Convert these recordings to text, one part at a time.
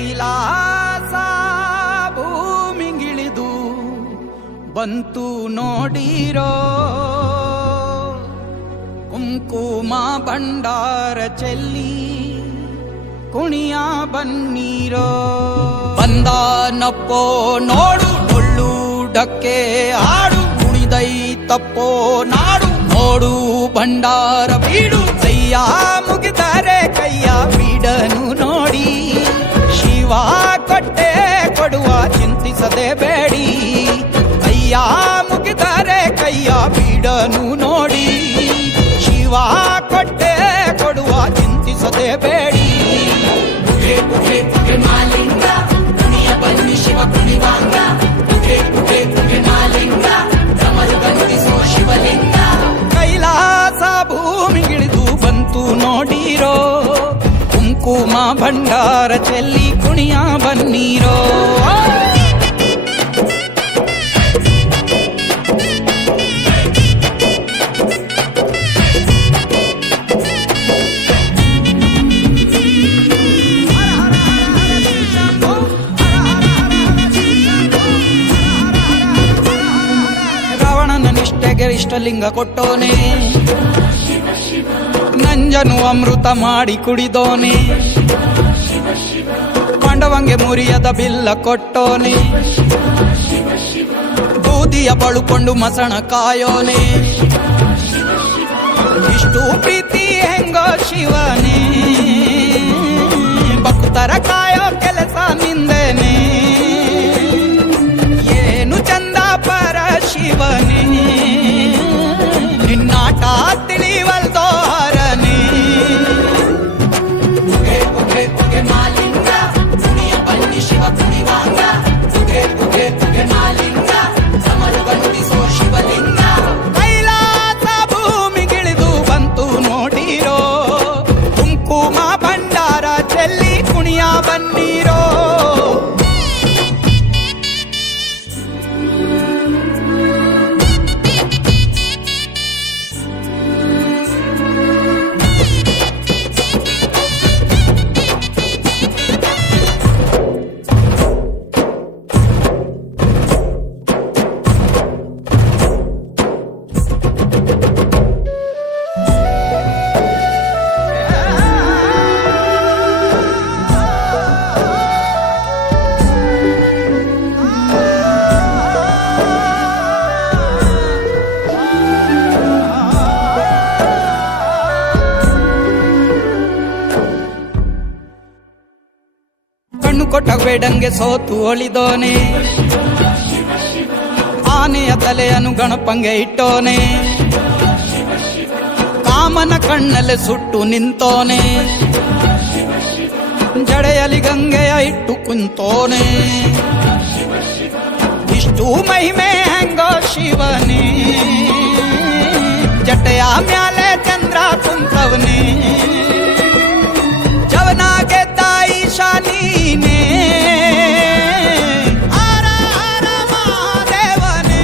ಕೈಲಾಸ ಭೂಮಿಗಿಳಿದು ಬಂತು ನೋಡಿರೋ, ಕುಂಕುಮ ಭಂಡಾರ ಚೆಲ್ಲಿ ಕುಣಿಯ ಬನ್ನೀರೋ. ಬಂದನಪ್ಪೋ ನೋಡು ಡೊಳ್ಳು ಡಕ್ಕೆ ಹಾಡು, ಕುಣಿದೈತಪ್ಪೋ ನಾಡು ನೋಡು ಭಂಡಾರ ಬೀಡು. ಕೈಯ ಮುಗಿದರೆ ಕೈಯ ಬೀಡನು ನೋಡಿ, ಶಿವ ಕೊಟ್ಟೆ ಕೊಡುವ ಚಿಂತಿಸದೆ ಬೇಡಿ. ಕೈಯ ಮುಗಿದರೆ ಕೈಯ ಬೀಡನು ನೋಡಿ, ಶಿವ ಕೊಟ್ಟೆ ಕೊಡುವ ಚಿಂತಿಸದೆ ಬೇಡಿ. ಪುಗೆ ಪುಗೆ ಪುಗೆ ಮಾಲಿಂಗ ಕುಣಿಯ ಬನ್ನಿ ಶಿವ ಕುಣಿವಾಂಗ, ಪುಗೆ ಪುಗೆ ಪುಗೆ ಮಾಲಿಂಗ ಡಮರು ಬಂದಿಸೋ ಶಿವಲಿಂಗ. ಕೈಲಾಸ ಭೂಮಿಗಿಳಿದು ಬಂತು ನೋಡಿರೋ, ಕುಂಕುಮ ಭಂಡಾರ ಚೆಲ್ಲಿ ಕುಣಿಯ ಬನ್ನೀರೋ. ಇಷ್ಟಲಿಂಗ ಕೊಟ್ಟೋನೆ, ನಂಜನು ಅಮೃತ ಮಾಡಿ ಕುಡಿದೋನೆ. ಪಾಂಡವಂಗೆ ಮುರಿಯದ ಬಿಲ್ಲ ಕೊಟ್ಟೋನೆ, ಬೂದಿಯ ಬಳುಕೊಂಡು ಮಸಣ ಕಾಯೋನೆ. ಇಷ್ಟು ಪ್ರೀತಿ ಹೆಂಗೋ ಶಿವನೇ, ಭಕ್ತರ ಕಾಯೋ ಕೆಲಸ ನಿಂದೇನೆ. ಏನು ಚಂದ ಪರ ಶಿವನೇ, ನಿನ್ನಾಟ ತಿಳಿವಲ್ದೋ ಹರನೇ. ಪುಗೆ ಪುಗೆ ಪುಗೆ ಮಾಲಿಂಗ ಕುಣಿಯ ಬನ್ನಿ ಶಿವ ಕುಣಿವಾಂಗ, ಪುಗೆ ಪುಗೆ ಪುಗೆ ಮಾಲಿಂಗ ಸಮರು ಬಂದಿಸೋ ಶಿವಲಿಂಗ. ಕೈಲಾಸ ಭೂಮಿಗಿಳಿದು ಬಂತು ನೋಡಿರೋ, ಕುಂಕುಮ ಭಂಡಾರ ಚೆಲ್ಲಿ ಕುಣಿಯ ಬನ್ನೀರೋ. ಕೊಟ್ಟ ಬೇಡಂಗೆ ಸೋತು ಒಳಿದೋನೆ, ಆನೆಯ ತಲೆಯನ್ನು ಗಣಪಂಗೆ ಇಟ್ಟೋನೆ. ಕಾಮನ ಕಣ್ಣಲ್ಲಿ ಸುಟ್ಟು ನಿಂತೋನೆ, ಜಡೆಯಲಿ ಗಂಗೆಯ ಇಟ್ಟು ಕುಂತೋನೆ. ಇಷ್ಟು ಮಹಿಮೆ ಹೆಂಗೋ ಶಿವನೇ, ಜಟೆಯ ಮ್ಯಾಲೆ ಚಂದ್ರ ಕುಂತವನೇ. ಜವನ ಗೆದ್ದ ಈಶಾ ನೀನೇ, ಹರ ಹರ ಮಹಾದೇವನೇ.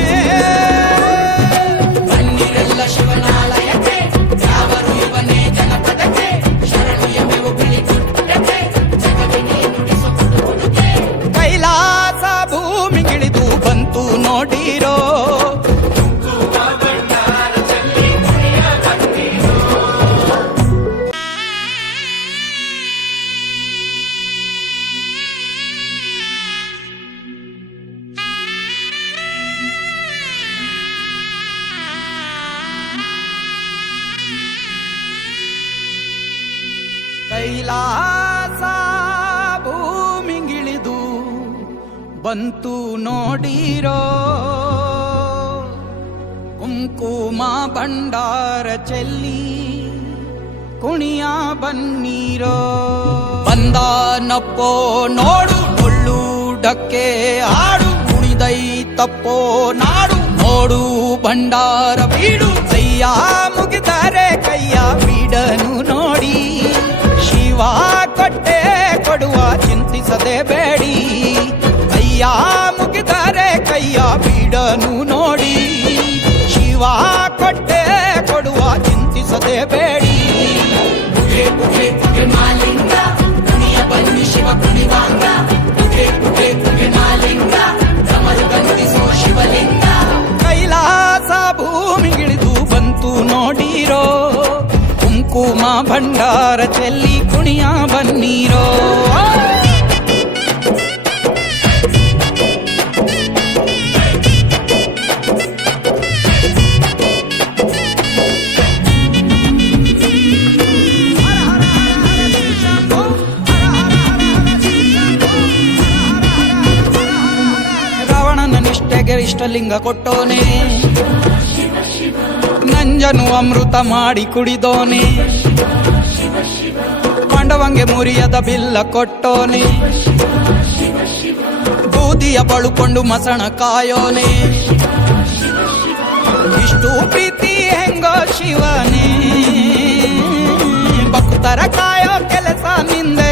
ಬನ್ನಿರೆಲ್ಲ ಶಿವನಾಲಯಕ್ಕೆ, ಯಾವರು ಇವನೇ ಜನಪದಕ್ಕೆ. ಶರಣು ಎಮ್ಮೆವು ಬಿಳಿ ಗುಡ್ಡಕ್ಕೆ, ಜಗವಿನೇ ನುಡಿಸೋ ಹುಡುಗೆ. ಕೈಲಾಸ ಭೂಮಿಗಿಳಿದು ಬಂತು ನೋಡಿರೋ, ಕೈಲಾಸ ಭೂಮಿಗಿಳಿದು ಬಂತು ನೋಡಿರೋ, ಕುಂಕುಮ ಭಂಡಾರ ಚೆಲ್ಲಿ ಕುಣಿಯ ಬನ್ನೀರೋ. ಬಂದನಪ್ಪೋ ನೋಡು ಡೊಳ್ಳು ಡಕ್ಕೆ ಹಾಡು, ಕುಣಿದೈತಪ್ಪೋ ನಾಡು ನೋಡು ಭಂಡಾರ ಬೀಡು. ಕೈಯ ಮುಗಿದರೆ ಕೈಯ ಬೀಡನು ನೋಡಿ, ಶಿವ ಕೊಟ್ಟೆ ಕೊಡುವ ಚಿಂತಿಸದೆ ಬೇಡಿ. ಕೈಯ ಮುಗಿದರೆ ಕೈಯ ಬೀಡನು ನೋಡಿ, ಶಿವ ಕೊಟ್ಟೆ ಕೊಡುವ ಚಿಂತಿಸದೆ ಬೇಡಿ. ಪುಗೆ ಪುಗೆ ಪುಗೆ ಮಾಲಿಂಗ ಕುಣಿಯ ಬನ್ನಿ ಶಿವ ಕುಣಿವಾಂಗ, ಬನ್ನೀರೋ. ರಾವಣನ ನಿಷ್ಠೆಗೆ ಇಷ್ಟಲಿಂಗ ಕೊಟ್ಟೋನೆ, ನಂಜನು ಅಮೃತ ಮಾಡಿ ಕುಡಿದೋನೆ, ಪಾಂಡವಂಗೆ ಮುರಿಯದ ಬಿಲ್ಲ ಕೊಟ್ಟೋನೆ, ಬೂದಿಯ ಬಳುಕೊಂಡು ಮಸಣ ಕಾಯೋನೆ. ಇಷ್ಟು ಪ್ರೀತಿ ಹೆಂಗೋ ಶಿವನೇ, ಭಕ್ತರ ಕಾಯೋ ಕೆಲಸ ನಿಂದೆ